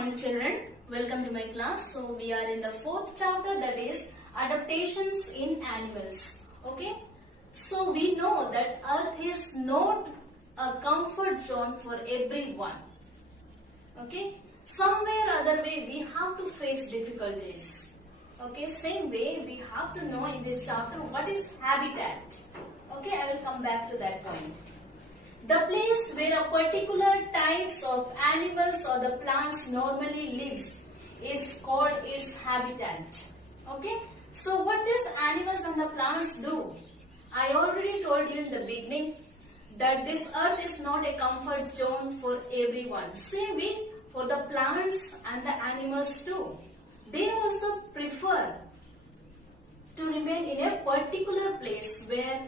morning children, welcome to my class. So we are in the fourth chapter, that is adaptations in animals. Okay, so we know that earth is not a comfort zone for everyone. Okay, somewhere other way we have to face difficulties. Okay, same way we have to know in this chapter what is habitat. Okay, I will come back to that point. The place where a particular types of animals or the plants normally lives is called its habitat. Okay, so what these animals and the plants do? I already told you in the beginning that this earth is not a comfort zone for everyone. Same way for the plants and the animals too. They also prefer to remain in a particular place where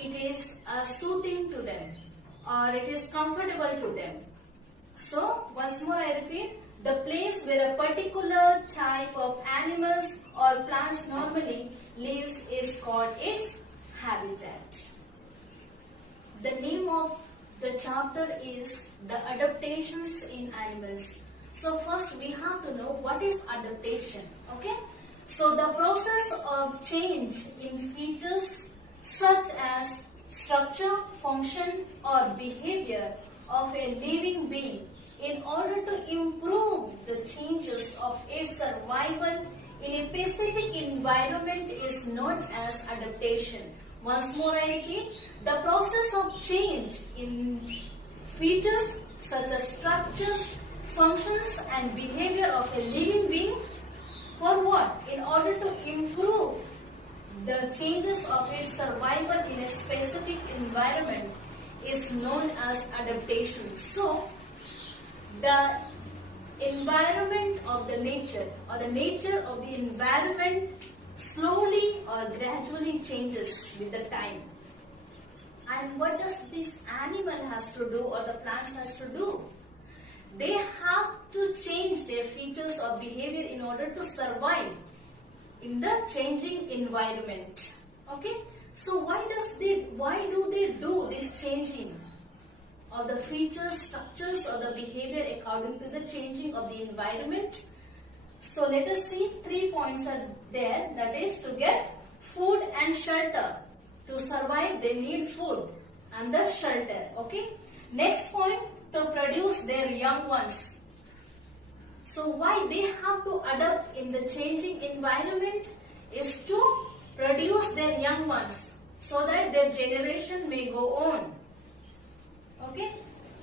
it is suiting to them or it is comfortable to them. So once more I repeat, the place where a particular type of animals or plants normally lives is called its habitat. The name of the chapter is the adaptations in animals. So first we have to know what is adaptation. Okay, so the process of change in features such as structure, function or behavior of a living being in order to improve the changes of its survival in a specific environment is known as adaptation. Once more I repeat, the process of change in features such as structures, functions and behavior of a living being for what? In order to improve the changes of its survival in a specific environment is known as adaptation. So, the environment of the nature or the nature of the environment slowly or gradually changes with the time. And what does this animal has to do or the plants has to do? They have to change their features or behavior in order to survive in the changing environment. Okay, so why do they do this changing of the features, structures or the behavior according to the changing of the environment? So let us see 3 points are there, that is to get food and shelter. To survive they need food and the shelter. Okay, next point, to produce their young ones. So why they have to adapt in the changing environment is to produce their young ones so that their generation may go on. Okay.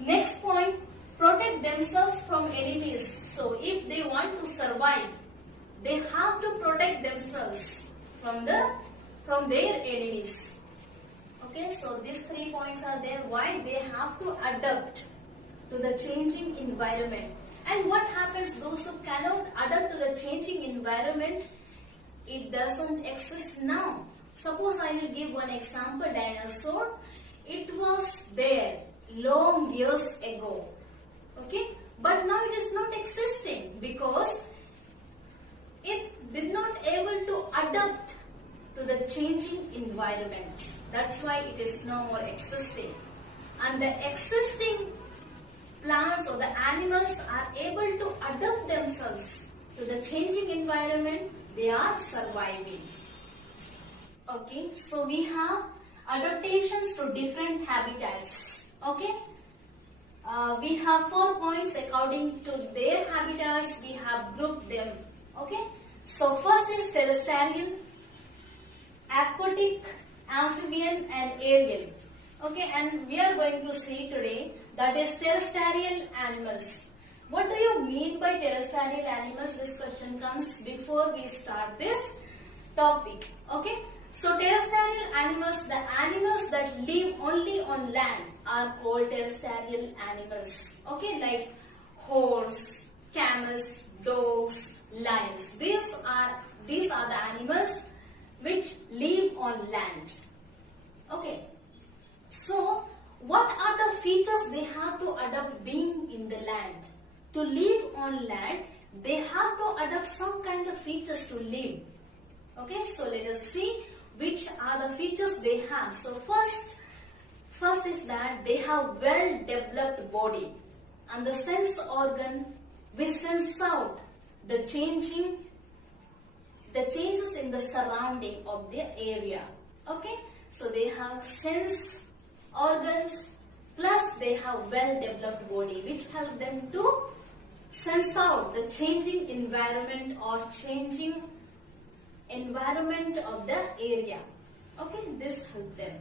Next point, protect themselves from enemies. So if they want to survive, they have to protect themselves from their enemies. Okay, so these 3 points are there why they have to adapt to the changing environment. And what happens, those who cannot adapt to the changing environment, it doesn't exist now. Suppose I will give one example, dinosaur. It was there long years ago. Okay, but now it is not existing because it did not able to adapt to the changing environment. That's why it is no more existing. And the existing plants or the animals are able to adapt themselves to the changing environment, they are surviving. Okay, so we have adaptations to different habitats. Okay, we have 4 points according to their habitats, we have grouped them. Okay, so first is terrestrial, aquatic, amphibian and aerial. Okay, and we are going to see today that is terrestrial animals. What do you mean by terrestrial animals? This question comes before we start this topic. Okay, so terrestrial animals, the animals that live only on land are called terrestrial animals. Okay, like horse, camels, dogs, lions. These are the animals which live on land. Okay, so what are the features they have to adapt being in the land? To live on land, they have to adapt some kind of features to live. Okay, so let us see which are the features they have. So first is that they have well developed body and the sense organ We sense out the changes in the surrounding of the area. Okay, so they have sense organs plus they have well developed body which help them to sense out the changing environment or changing environment of the area. Okay, this helps them.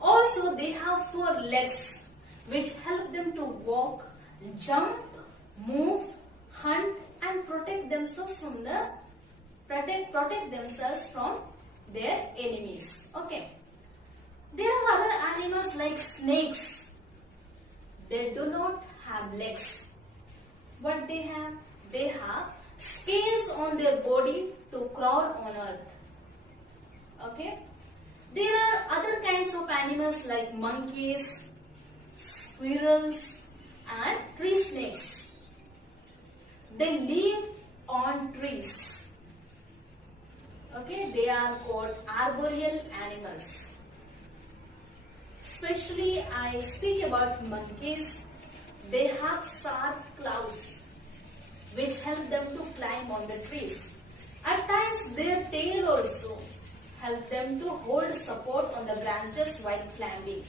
Also, they have 4 legs which help them to walk, jump, move, hunt and protect themselves from their enemies. Okay. There are other animals like snakes. They do not have legs. What they have? They have scales on their body to crawl on earth. Okay. There are other kinds of animals like monkeys, squirrels and tree snakes. They live on trees. Okay, they are called arboreal animals. Especially I speak about monkeys. They have sharp claws which help them to climb on the trees. At times their tail also help them to hold support on the branches while climbing.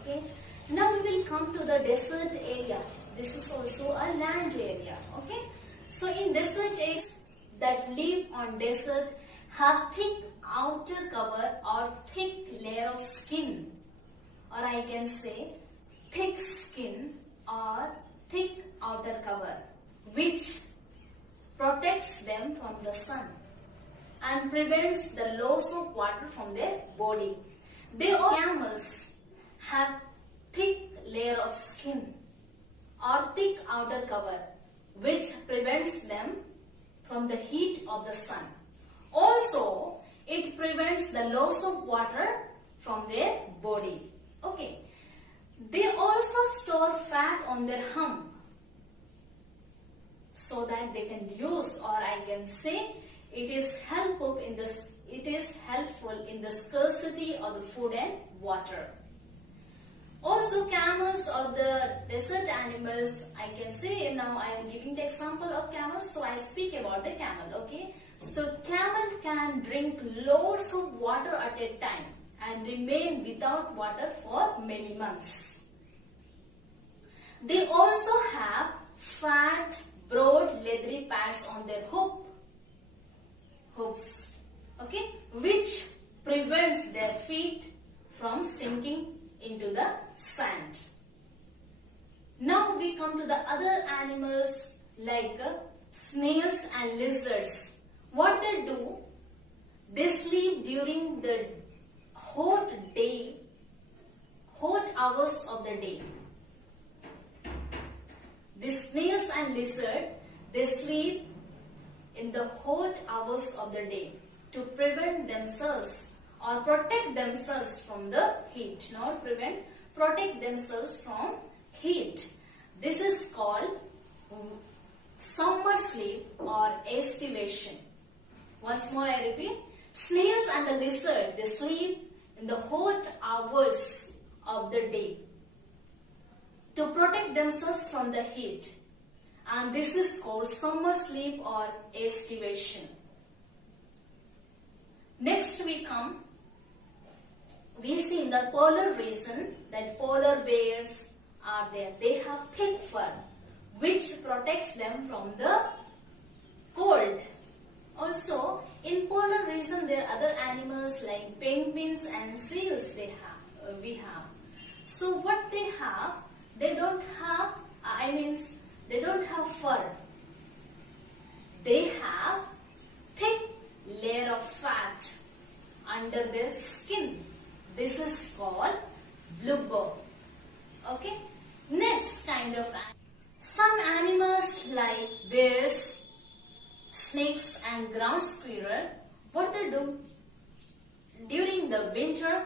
Okay. Now we will come to the desert area. This is also a land area. Okay. So in desert areas that live on desert have thick outer cover or thick layer of skin, or I can say thick skin or thick outer cover which protects them from the sun and prevents the loss of water from their body. Camels have thick layer of skin or thick outer cover which prevents them from the heat of the sun. Also, it prevents the loss of water from their body. Okay. They also store fat on their hump so that they can use, or I can say it is helpful in the scarcity of the food and water. Also, camels or the desert animals, I can say, now I am giving the example of camels, so I speak about the camel. Okay, so camel can drink loads of water at a time and remain without water for many months. They also have fat, broad, leathery pads on their hooves, okay, which prevents their feet from sinking into the sand. Now we come to the other animals like snails and lizards. What they do? They sleep during the hot hours of the day. The snails and lizards, they sleep in the hot hours of the day to prevent themselves or protect themselves from the heat. Not prevent, protect themselves from heat. This is called summer sleep or estivation. Once more I repeat, snails and the lizard, they sleep in the hot hours of the day to protect themselves from the heat, and this is called summer sleep or estivation. Next we see in the polar region that polar bears are there. They have thick fur which protects them from the cold. Also in polar region there are other animals like penguins and seals we have. So what they have, they don't have fur. They have thick layer of fat under their skin. This is called blubber. Okay. Next kind of animal. Some animals like bears, snakes and ground squirrel, what they do? During the winter,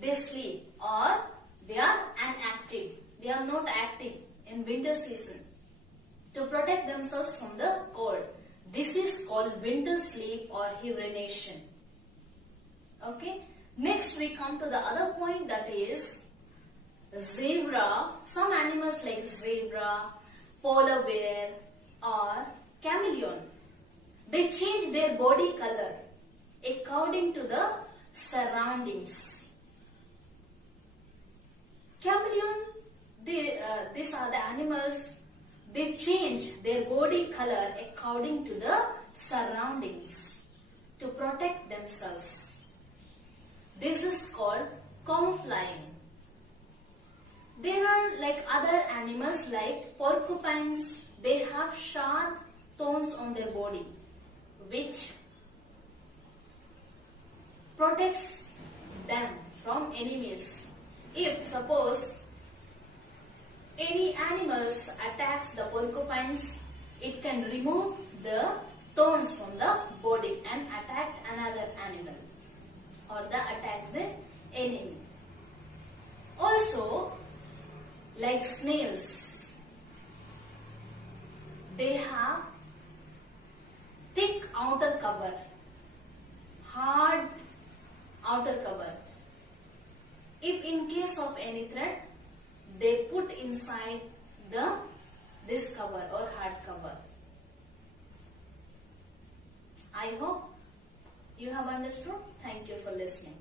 they sleep or they are inactive. They are not active in winter season to protect themselves from the cold. This is called winter sleep or hibernation. Okay. Next we come to the other point, that is zebra. Some animals like zebra, polar bear, or chameleon. They change their body color according to the surroundings. Chameleon, these are the animals. They change their body color according to the surroundings to protect themselves. This is called camouflaging. There are like other animals like porcupines. They have sharp thorns on their body which protects them from enemies. If suppose any animals attacks the porcupines, it can remove the thorns from the body and attack another animal or attack the enemy. Also, like snails, they have thick outer cover, hard outer cover. If in case of any threat, they put inside this cover or hard cover. I hope you have understood. Thank you for listening.